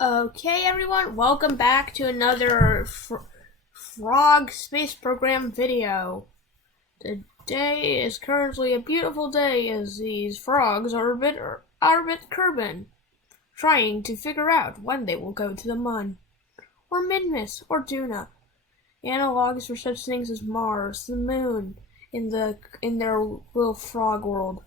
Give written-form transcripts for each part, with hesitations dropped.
Okay, everyone, welcome back to another Frog Space Program video. Today is currently a beautiful day as these frogs orbit Kerbin, trying to figure out when they will go to the Mun, or Minmus, or Duna, analogs for such things as Mars, the Moon, in their little frog world.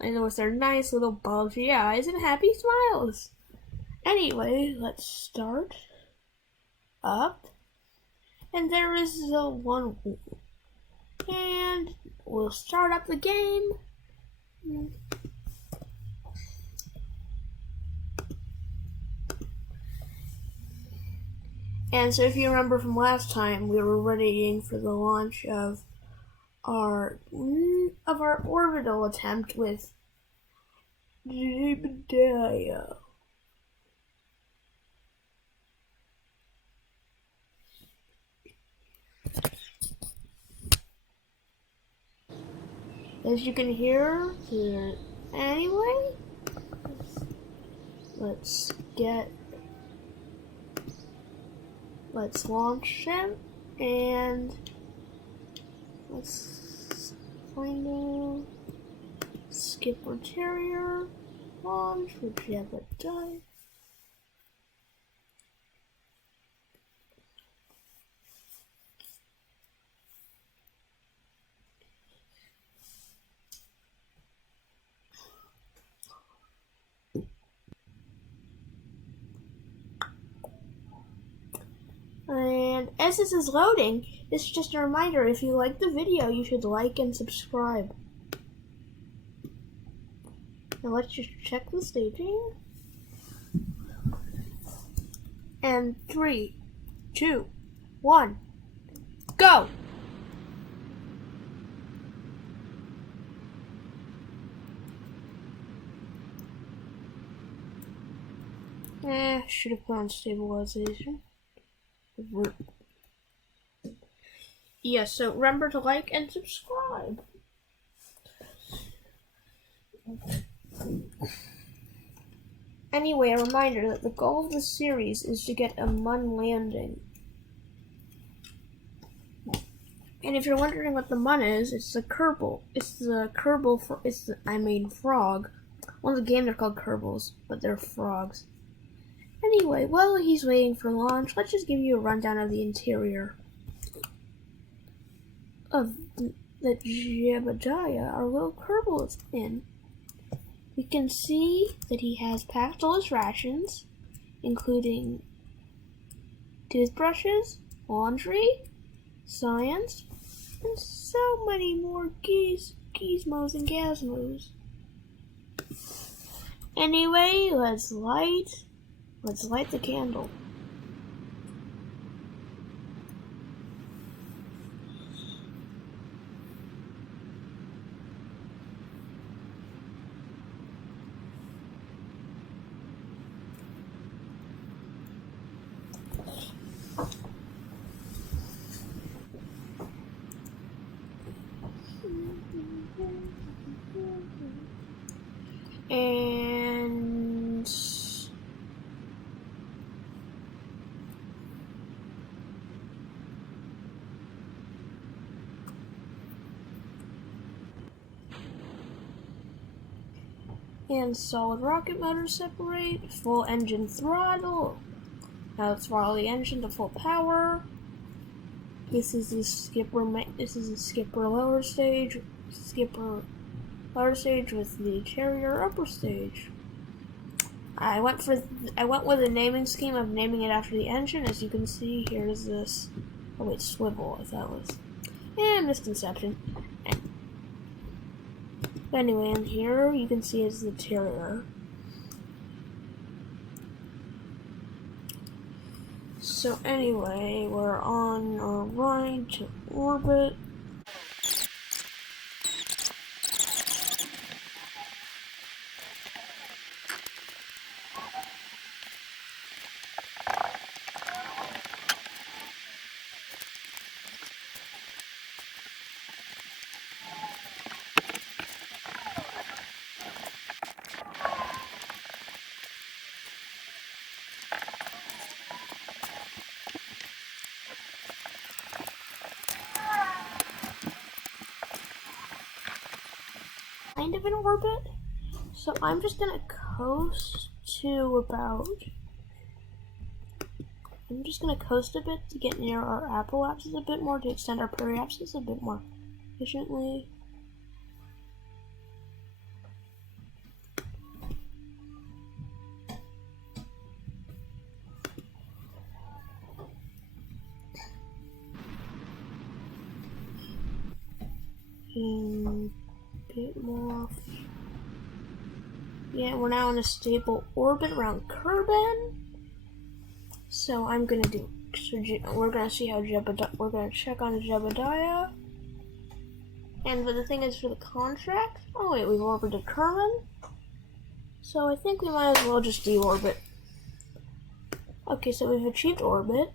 And with their nice little bulgy eyes and happy smiles. Anyway, let's start up. And there is the one. And we'll start up the game. And so if you remember from last time, we were readying for the launch of our orbital attempt with Jebediah. As you can hear, anyway, let's launch him, and let's find a Skipper Terrier launch for Jebediah. And as this is loading, this is just a reminder, if you like the video, you should like and subscribe. Now let's just check the staging. And 3, 2, 1, go! Should have put on stabilization. Yes, so remember to like and subscribe. Anyway, a reminder that the goal of this series is to get a Mun landing. And if you're wondering what the Mun is, it's the Kerbal. Frog. Well, in the game they're called Kerbals, but they're frogs. Anyway, while he's waiting for launch, let's just give you a rundown of the interior of the Jebediah, our little Kerbal, is in. We can see that he has packed all his rations, including toothbrushes, laundry, science, and so many more gizmos and gazmos. Anyway, let's light the candle. And solid rocket motor separate, full engine throttle. Now let's throttle the engine to full power. This is the skipper lower stage with the Terrier upper stage. I went with a naming scheme of naming it after the engine. As you can see, here's this. Oh wait, swivel. I thought it was. Misconception. Anyway, and here you can see is the Terrier. So anyway, we're on our ride to orbit. kind of in orbit. So I'm just gonna coast to about... I'm just gonna coast a bit to get near our apoapsis a bit more, to extend our periapsis a bit more efficiently. A bit more. Yeah, we're now in a stable orbit around Kerbin. So I'm gonna do. So we're gonna see how we're gonna check on Jebediah. And the thing is, for the contract. Oh wait, we've orbited Kerbin. So I think we might as well just deorbit. Okay, so we've achieved orbit.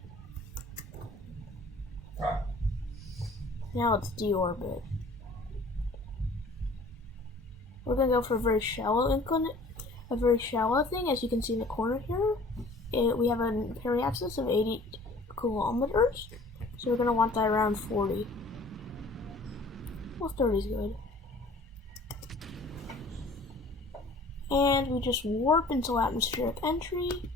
Now let's deorbit. We're gonna go for a very shallow thing, as you can see in the corner here. We have a periapsis of 80 kilometers, so we're gonna want that around 40. Well, 30 is good. And we just warp into atmospheric entry.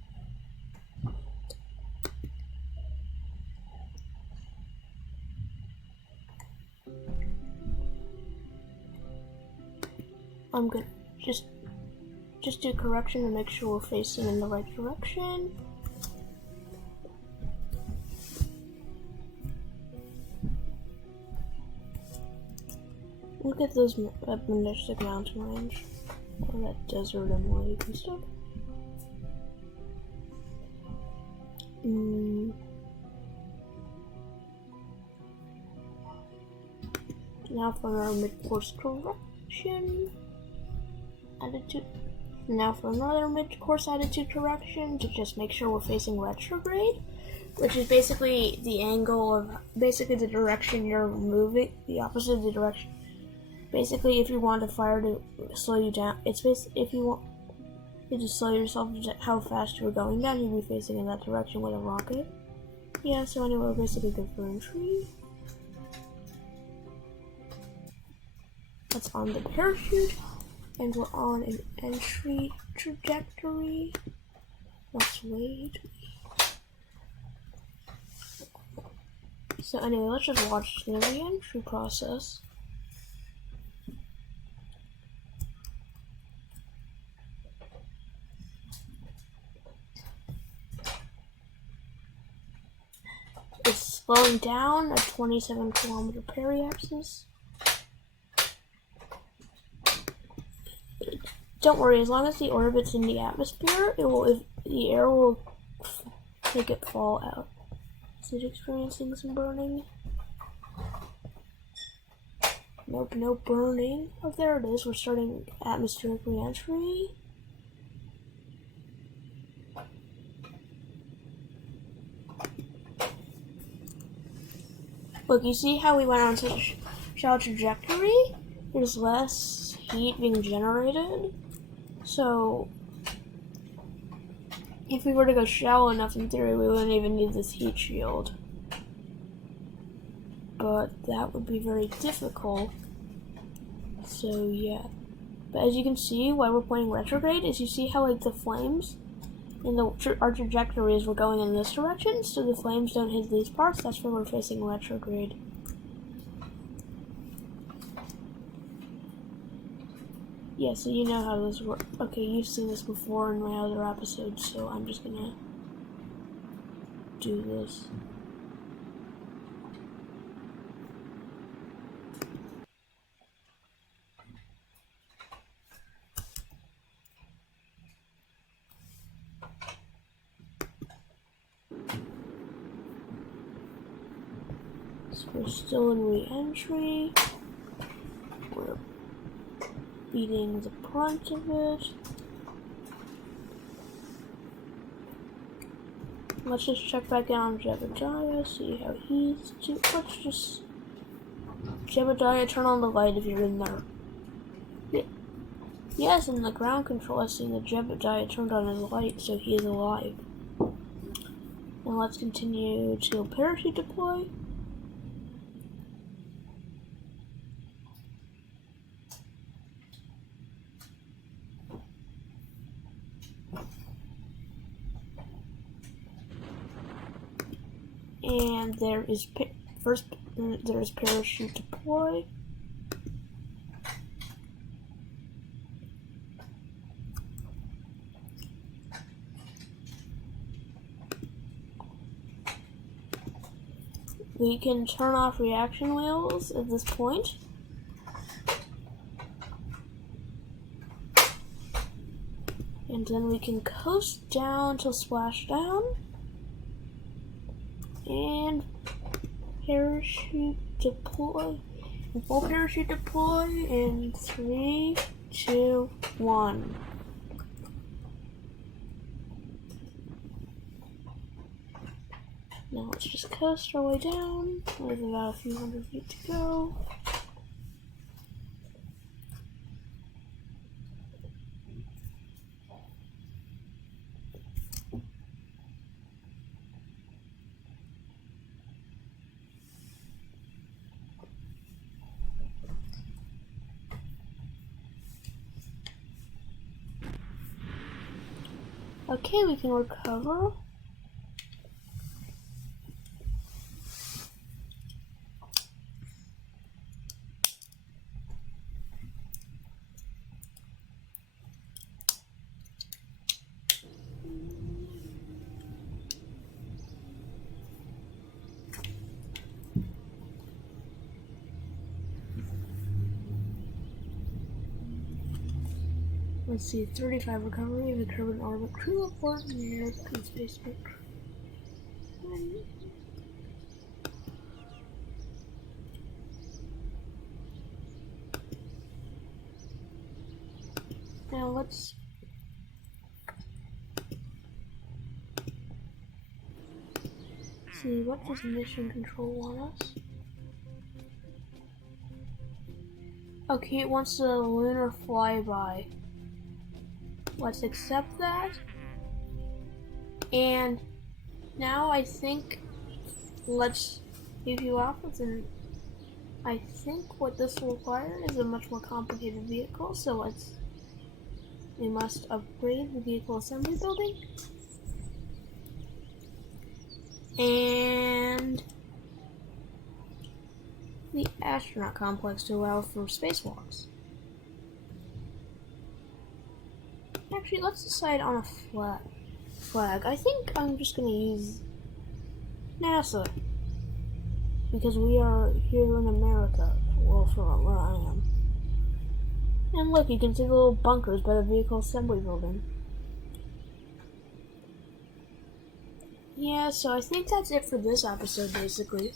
I'm gonna just do correction to make sure we're facing in the right direction. Look at those majestic mountain range, or that desert and lake and stuff. Now for our mid-course correction. Now for another mid-course attitude correction to just make sure we're facing retrograde, which is basically the angle of the direction you're moving, the opposite of the direction. Basically, if you want the fire to slow you down, if you want to slow yourself to how fast you're going down, you'd be facing in that direction with a rocket. Yeah, so anyway, we're basically good for entry. Let's arm the parachute. And we're on an entry trajectory. Let's wait. So anyway, let's just watch the re-entry process. It's slowing down at 27 kilometer periapsis. Don't worry, as long as the orbit's in the atmosphere, the air will make it fall out. Is it experiencing some burning? Nope, no burning. Oh, there it is. We're starting atmospheric re-entry. Look, you see how we went on such a shallow trajectory? There's less heat being generated. So, if we were to go shallow enough, in theory, we wouldn't even need this heat shield. But that would be very difficult. So, yeah. But as you can see, why we're playing retrograde is you see how, like, the flames in our trajectories were going in this direction, so the flames don't hit these parts. That's why we're facing retrograde. Yeah, so you know how this works. Okay, you've seen this before in my other episodes, so I'm just gonna do this. So we're still in re-entry. We're beating the brunt of it. Let's just check back in on Jebediah, see how he's doing. Let's just... Jebediah, turn on the light if you're in there. Yeah. Yes, in the ground control, I've seen that Jebediah turned on his light, so he is alive. And let's continue to parachute deploy. And there is there's parachute deploy. We can turn off reaction wheels at this point. And then we can coast down till splashdown. And parachute deploy. And full parachute deploy in 3, 2, 1. Now let's just coast our way down. There's about a few hundred feet to go. Okay, we can recover. Let's see, 35 recovery of the Kerbin orbit crew report in the American space book. Now let's see, what does mission control want us? Okay, it wants a lunar flyby. Let's accept that. And now I think let's leave you off with I think what this will require is a much more complicated vehicle, so we must upgrade the vehicle assembly building. And the astronaut complex to allow for spacewalks. Actually, let's decide on a flag. I think I'm just gonna use NASA because we are here in America. Well, from where I am. And look, you can see the little bunkers by the vehicle assembly building. Yeah, so I think that's it for this episode, basically.